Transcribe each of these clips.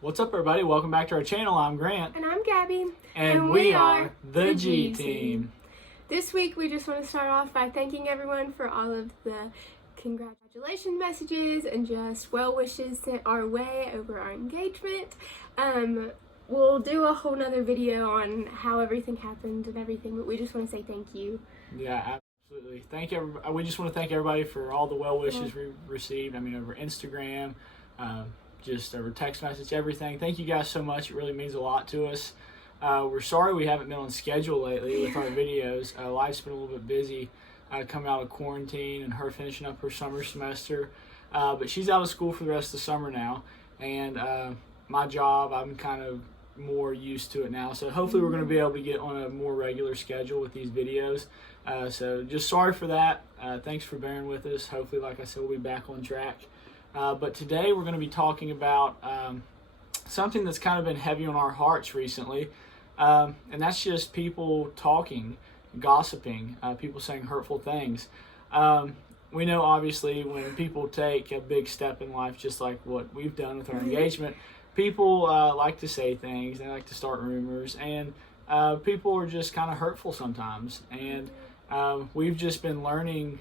What's up, everybody? Welcome back to our channel. I'm Grant. And I'm Gabby. And we are the G Team. This week, we just want to start off by thanking everyone for all of the congratulations messages and just well wishes sent our way over our engagement. We'll do a whole nother video on how everything happened and everything, but we just want to say thank you. Yeah, absolutely. Thank you. We just want to thank everybody for all the well wishes we received. I mean, over Instagram, just over text message, everything. Thank you guys so much. It really means a lot to us. We're sorry we haven't been on schedule lately with our videos. Life's been a little bit busy coming out of quarantine and her finishing up her summer semester. But she's out of school for the rest of the summer now. And my job, I'm kind of more used to it now. So hopefully we're going to be able to get on a more regular schedule with these videos. So just sorry for that. Thanks for bearing with us. Hopefully, like I said, we'll be back on track. But today we're going to be talking about something that's kind of been heavy on our hearts recently, and that's just people talking, gossiping, people saying hurtful things. We know, obviously, when people take a big step in life, just like what we've done with our engagement, people like to say things, they like to start rumors, and people are just kind of hurtful sometimes. And we've just been learning,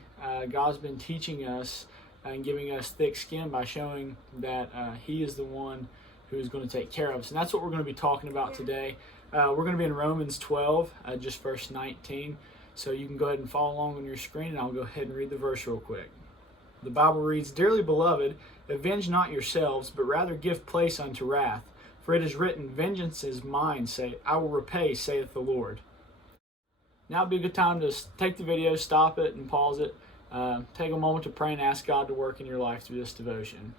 God's been teaching us and giving us thick skin by showing that He is the one who is going to take care of us. And that's what we're going to be talking about today. We're going to be in Romans 12, just verse 19. So you can go ahead and follow along on your screen, and I'll go ahead and read the verse real quick. The Bible reads, "Dearly beloved, avenge not yourselves, but rather give place unto wrath. For it is written, Vengeance is mine, I will repay, saith the Lord." Now would be a good time to take the video, stop it, and pause it. Take a moment to pray and ask God to work in your life through this devotion.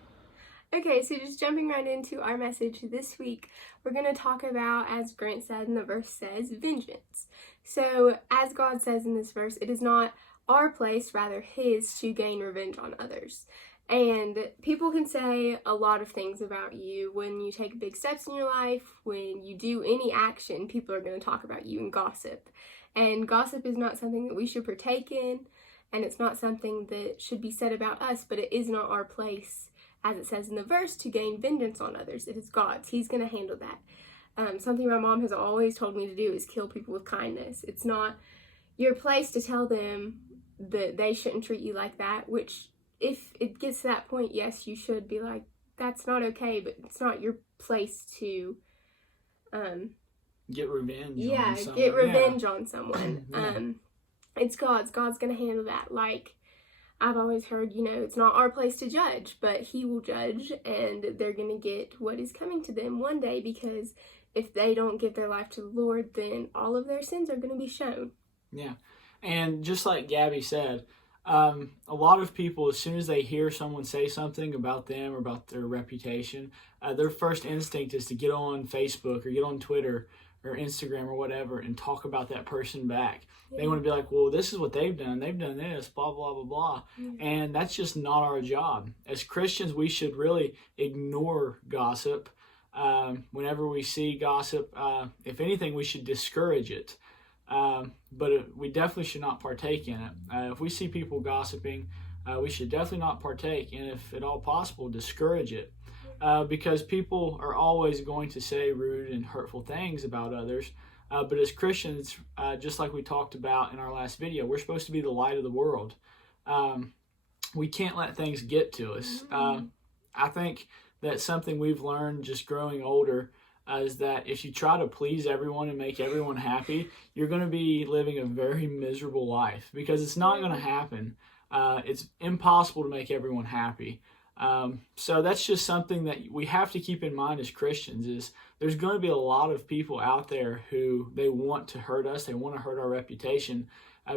Okay, so just jumping right into our message this week, we're going to talk about, as Grant said and the verse says, vengeance. So, as God says in this verse, it is not our place, rather His, to gain revenge on others. And people can say a lot of things about you. When you take big steps in your life, when you do any action, people are going to talk about you and gossip. And gossip is not something that we should partake in. And it's not something that should be said about us, but it is not our place, as it says in the verse, to gain vengeance on others. It is God's. He's going to handle that. Something my mom has always told me to do is kill people with kindness. It's not your place to tell them that they shouldn't treat you like that, which if it gets to that point, yes, you should be like, that's not okay, but it's not your place to get revenge on someone. Get revenge on someone. It's God's. God's going to handle that. Like I've always heard, it's not our place to judge, but He will judge, and they're going to get what is coming to them one day, because if they don't give their life to the Lord, then all of their sins are going to be shown. Yeah. And just like Gabby said, a lot of people, as soon as they hear someone say something about them or about their reputation, their first instinct is to get on Facebook or get on Twitter or Instagram or whatever and talk about that person back. Yeah. They want to be like, well, this is what they've done this, blah, blah, blah, blah. Yeah. And that's just not our job. As Christians, we should really ignore gossip. Whenever we see gossip, if anything, we should discourage it. But we definitely should not partake in it. If we see people gossiping, we should definitely not partake, and if at all possible, discourage it. Because people are always going to say rude and hurtful things about others. But as Christians, just like we talked about in our last video, we're supposed to be the light of the world. We can't let things get to us. I think that's something we've learned just growing older, is that if you try to please everyone and make everyone happy, you're going to be living a very miserable life, because it's not going to happen. It's impossible to make everyone happy. So that's just something that we have to keep in mind as Christians, is there's going to be a lot of people out there who they want to hurt us. They want to hurt our reputation,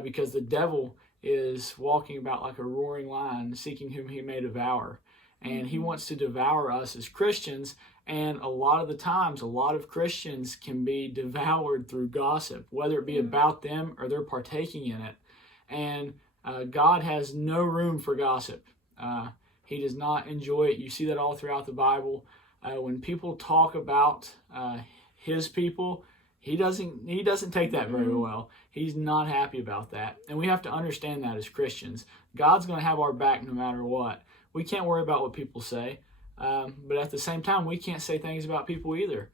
because the devil is walking about like a roaring lion, seeking whom he may devour. And he wants to devour us as Christians. And a lot of the times, a lot of Christians can be devoured through gossip, whether it be about them or they're partaking in it. And God has no room for gossip. He does not enjoy it. You see that all throughout the Bible. When people talk about His people, He doesn't take that very well. He's not happy about that. And we have to understand that as Christians. God's going to have our back no matter what. We can't worry about what people say. But at the same time, we can't say things about people either.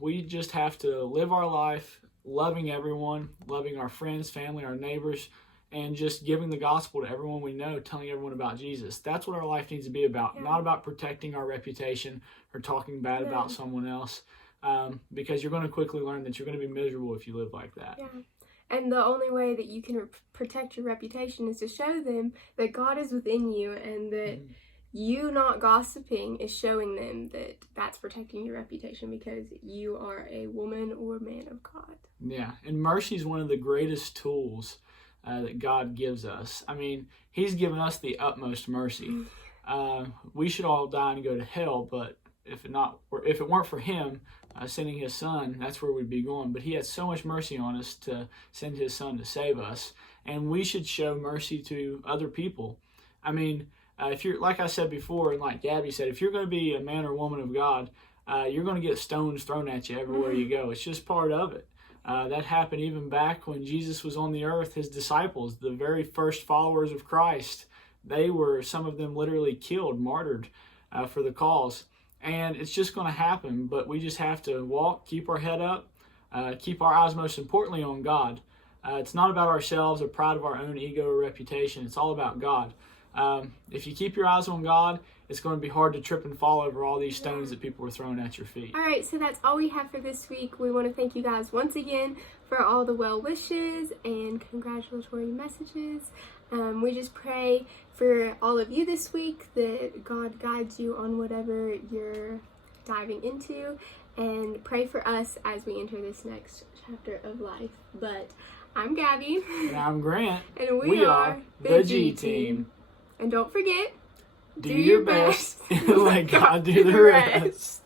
We just have to live our life loving everyone, loving our friends, family, our neighbors, and just giving the gospel to everyone we know, telling everyone about Jesus. That's what our life needs to be about, Yeah. not about protecting our reputation or talking bad about someone else, because you're going to quickly learn that you're going to be miserable if you live like that. Yeah. And the only way that you can protect your reputation is to show them that God is within you, and that you not gossiping is showing them that that's protecting your reputation because you are a woman or man of God. Yeah, and mercy is one of the greatest tools that God gives us. I mean, He's given us the utmost mercy. We should all die and go to hell, but if it weren't for Him sending His Son, that's where we'd be going. But He had so much mercy on us to send His Son to save us, and we should show mercy to other people. I mean, if you're, like I said before, and like Gabby said, if you're going to be a man or woman of God, you're going to get stones thrown at you everywhere you go. It's just part of it. That happened even back when Jesus was on the earth. His disciples, the very first followers of Christ, some of them literally killed, martyred for the cause. And it's just going to happen, but we just have to walk, keep our head up, keep our eyes most importantly on God. It's not about ourselves or pride of our own ego or reputation. It's all about God. If you keep your eyes on God, it's going to be hard to trip and fall over all these stones that people are throwing at your feet. All right, so that's all we have for this week. We want to thank you guys once again for all the well wishes and congratulatory messages. We just pray for all of you this week that God guides you on whatever you're diving into, and pray for us as we enter this next chapter of life. But I'm Gabby. And I'm Grant. And we are the G Team. And don't forget, Do your best and let God do the rest.